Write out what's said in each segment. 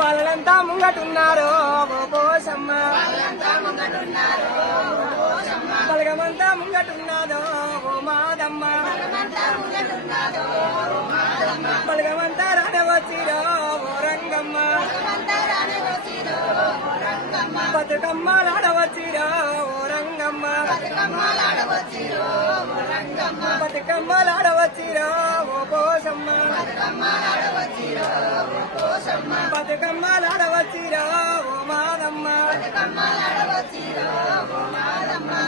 బాలలంతా ముంగటున్నారు ఓ పోషమ్మ బలగమంతా ముంగటున్నాదో ఓ మాదమ్మ బలగమంతా రాడవచ్చిరో ఓ రంగమ్మ బతుకమ్మలాడవచ్చిరో ఓ రంగమ్మ బతుకమ్మలాడవచ్చిరో ఓ పోషమ్మ బతుకమ్మలాడవచ్చిరో ఓ మాదమ్మ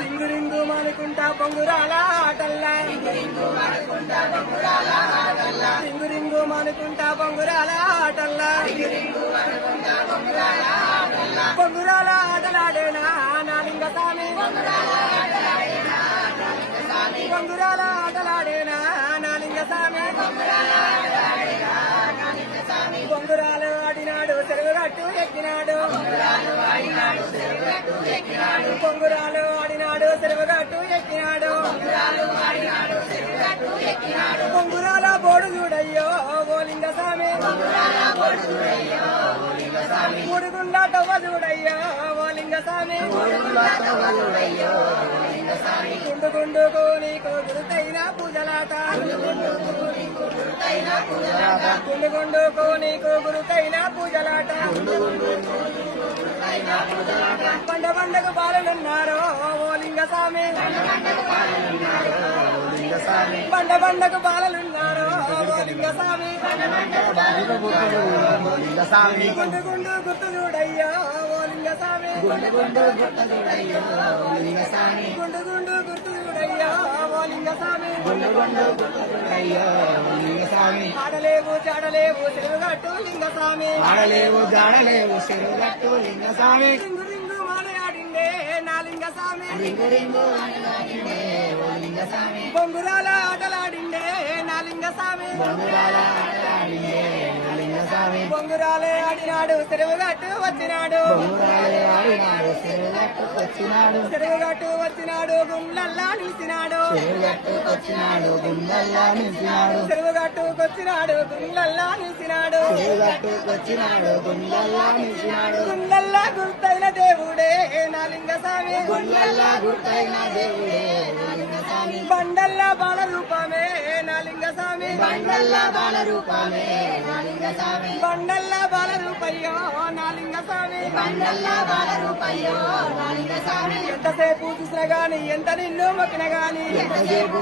ring ring మానుకుంటా పొంగురాల ఆటల్లా ring ring మానుకుంటా పొంగురాల ఆటల్లా పొంగురాల ఆటలాడేనా నాలింగ స్వామి పొంగురాల ఆటలాడేనా నాలింగ స్వామి పొంగురాలు ఆడినాడు చెరువుగట్టు ఎక్కినాడు పొంగురాలు ఆడినాడు చెరువుగట్టు ఎక్కినాడు పొంగురాల బోడు చూడయ్యో ఓ లింగ స్వామి ముడుగుండ టవ్వ చూడయ్యో ఓ లింగ స్వామి గుండు గుండుకు నీకు గురుతైన పూజలాట గుండు గుండుకు నీకు గురుతైన పూజలాట పండ పండగ బాలలున్నారు ఓ లింగ స్వామి పండ పండగ బాలలున్నారు ఓ లింగ స్వామి గుండు గుండు గుర్తు చూడయ్యా ఓ లింగ స్వామి గుండు గుండు గుర్తు చూడయ్యా ఓ లింగ స్వామి ఆడలేవు చాడలేవు చెరువుగట్టు లింగ స్వామి ఆడలేవు జాడలేవు చెరువుగట్టు లింగ స్వామి రింగు రింగు మాడయాడిండే నా లింగ స్వామి బొంగురాల ఆటలాడిండే నా లింగ స్వామి బొంగురాలే ఆడినాడు చెరువుగట్టు వచ్చినాడు చెరువుగట్టు వచ్చినాడు గుండ్లల్లా నిలిచినాడు చెరువుగట్టుకొచ్చినాడు గుండ్లల్లా నిలిచినాడు గుండ్లల్లా గుర్తైన దేవుడే నా లింగ స్వామి బండల్లా బాల రూపమే నా లింగ స్వామి బండల్లా బాల రూపయ్యో నా లింగ స్వామి ఎంతసేపు చూసినా గాని ఎంత నిన్ను మొక్కిన గాని ఎంతసేపు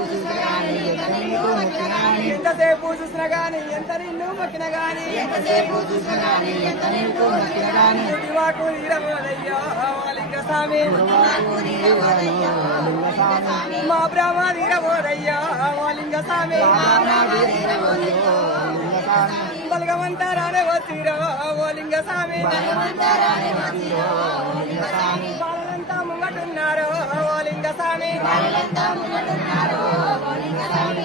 చూసినా గాని ఎంత నిన్ను మొక్కిన గాని వాకు వీరమోదయ్యో లింగ స్వామి మా బ్రహ్మ వీరమోదయ్యో లింగ స్వామి బలగమంతా రానే వచ్చిరో ఓ లింగ స్వామి బాలలంతా ముంగటున్నారో ఓ లింగ స్వామి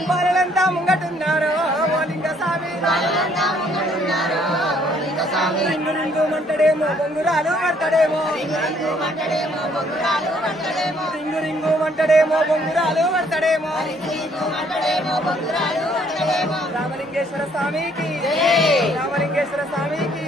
బాలలంతా ముంగటున్నారో ఓ లింగ స్వామి రింగు రింగు మంటడేమో బొంగురాలు పడతాడేమో రింగు రింగు మంటడేమో బొంగురాలు పడతాడేమో రామలింగేశ్వర స్వామికి రామలింగేశ్వర స్వామికి